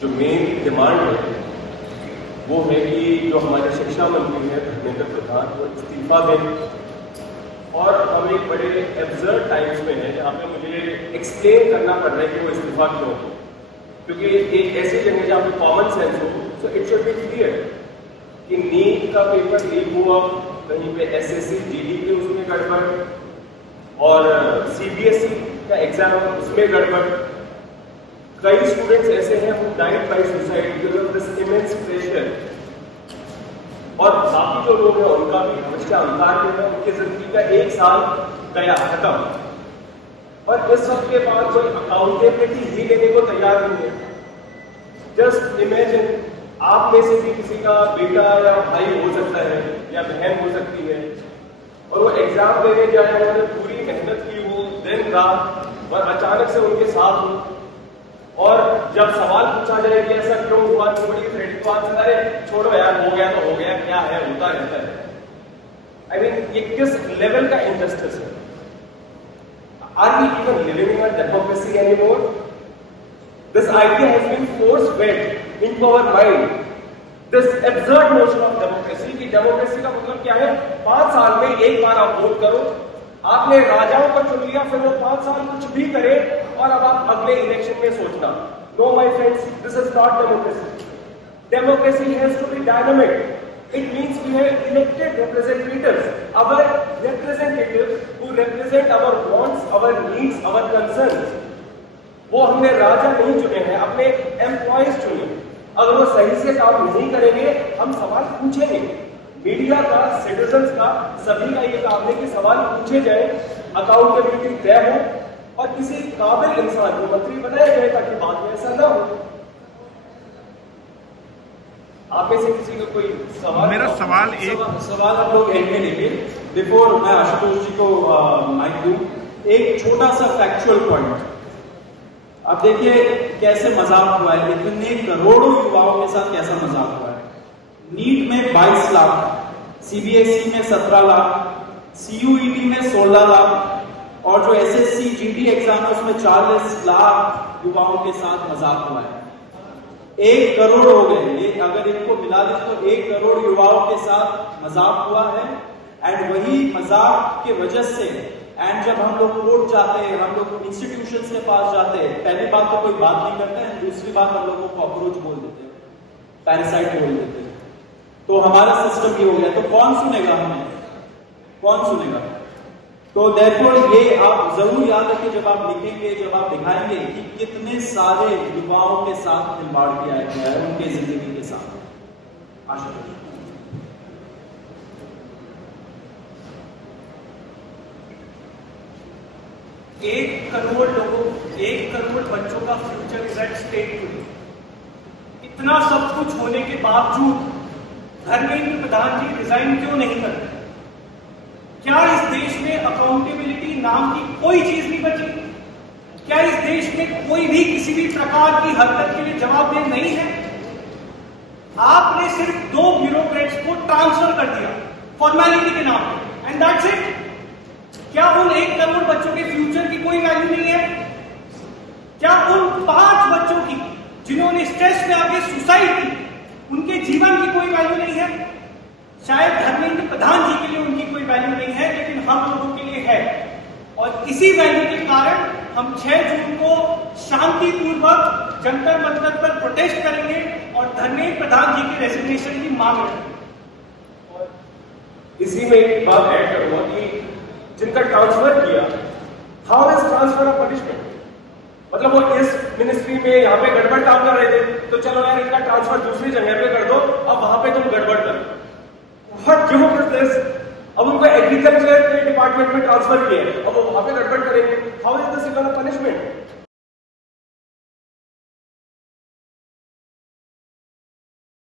जो main demand है वो है कि जो हमारे शिक्षा मंत्री हैं धर्मेंद्र प्रधान वो इस्तीफा दें। और हम एक बड़े एब्सर्ड टाइम्स में हैं जहाँ पे मुझे एक्सप्लेन करना पड़ रहा है कि वो इस्तीफा क्यों हो, क्योंकि एक ऐसी जगह जहाँ पे कॉमन सेंस हो, so it should be clear कि नीट का पेपर लीक हुआ, कहीं पे एसएससी जीडी के उसमें गड़बड़ और सीबीएसई का एग्जाम उसमें गड़बड़। कई स्टूडेंट्स ऐसे हैं who died by suicide because of this immense pressure। और बाकी जो लोग हैं उनका भी हमेशा अंकार में है, उनकी जिंदगी का एक साल गया खत्म और इस सब के बाद कोई अकाउंटेबिलिटी ही लेने को तैयार नहीं है। जस्ट इमेजिन आप में से भी किसी का बेटा या भाई हो सकता है या बहन हो सकती है और वो एग्जाम देने जाए, उन्होंने पूरी मेहनत की हो दिन रात और अचानक से उनके साथ हो और जब सवाल पूछा जाए कि ऐसा क्यों हुआ, थोड़ी क्रेडिट तो आंसर, अरे छोड़ो यार हो गया तो हो गया, क्या है होता रहता है। आई मीन ये किस लेवल का इनजस्टिस है? Are we even living in a democracy anymore? This idea has been force fed into our mind, this absurd notion of democracy. की डेमोक्रेसी का मतलब क्या है? 5 साल में एक बार आप वोट करो, आपने राजाओं को चुन लिया, फिर वो 5 साल कुछ भी करे और अब आप अगले इलेक्शन में सोचना। No my friends, this is not democracy. Democracy has to be dynamic. It means we have elected representatives, our representatives who represent our wants, our needs, our concerns. वो हमने राजा नहीं चुने हैं, अपने एम्प्लॉयज चुने। अगर वो सही से काम नहीं करेंगे हम सवाल पूछेंगे। मीडिया का, सिटीजन्स का, सभी का ये काम है कि सवाल पूछे जाए, अकाउंटेबिलिटी तय हो और किसी काबिल इंसान को मंत्री बनाया जाए ताकि बाद में ऐसा ना हो। आप में से किसी को कोई सवाल? मेरा सवाल सवाल हम लोग एंड में लेंगे। बिफोर मैं आशुतोष जी को माइक दूं, एक छोटा सा फैक्चुअल पॉइंट। अब देखिए कैसे मजाक हुआ है, इतने करोड़ों युवाओं के साथ कैसा मजाक हुआ है। नीट में 22 लाख, सीबीएसई में 17 लाख, सीयूईटी में 16 लाख और जो एसएससी जीडी एग्जाम है उसमें 40 लाख युवाओं के साथ मजाक हुआ है। 1 करोड़ हो गए, अगर इनको मिला दें तो 1 करोड़ युवाओं के साथ मजाक हुआ है। एंड वही मजाक के वजह से एंड जब हम लोग कोर्ट जाते हैं, हम लोग इंस्टीट्यूशन के पास जाते हैं, पहली बात तो कोई बात नहीं करता है, दूसरी बात हम लोग को कॉकरोच बोल देते हैं, पैरासाइट बोल देते हैं। तो हमारा सिस्टम ये हो गया, तो कौन सुनेगा हमें? कौन सुनेगा? तो देयरफॉर ये आप जरूर याद रखिए जब आप लिखेंगे, जब आप दिखाएंगे कि कितने सारे युवाओं के साथ खिलवाड़ किया गया है उनके जिंदगी के साथ। आशा 1 करोड़ लोगों, 1 करोड़ बच्चों का future is at stake today. इतना सब कुछ होने के बावजूद धर्मेंद्र प्रधान जी रिजाइन क्यों नहीं करते? क्या इस देश में अकाउंटेबिलिटी नाम की कोई चीज नहीं बची? क्या इस देश में कोई भी किसी भी प्रकार की हरकत के लिए जवाबदेह नहीं है? आपने सिर्फ 2 ब्यूरोक्रेट्स को ट्रांसफर कर दिया फॉर्मेलिटी के नाम पे, एंड दैट्स इट। क्या उन 1 करोड़ बच्चों के फ्यूचर की कोई वैल्यू नहीं है? क्या उन 5 बच्चों की जिन्होंने स्ट्रेस में आके सुसाइड की, उनके जीवन की कोई वैल्यू नहीं है? शायद धर्मेंद्र प्रधान जी के लिए उनकी कोई वैल्यू नहीं है, लेकिन हम लोगों के लिए है। और इसी वैल्यू के कारण हम 6 जून को शांतिपूर्वक जंतर मंतर पर प्रोटेस्ट करेंगे और धर्मेंद्र प्रधान जी के रेजिग्नेशन की मांग करेंगे। और इसी में एक बात ऐड करूंगा कि जिनका ट्रांसफर किया, how is transfer of punishment? मतलब वो इस मिनिस्ट्री में यहाँ पे गड़बड़ काम कर रहे थे, तो चलो यार इनका ट्रांसफर दूसरी जगह पे कर दो, अब वहां पे तुम गड़बड़ करो। What give up this? अब उनको एग्रीकल्चर के डिपार्टमेंट में ट्रांसफर किया है, अब वो वहां पे गड़बड़ करेंगे। How is this even a punishment?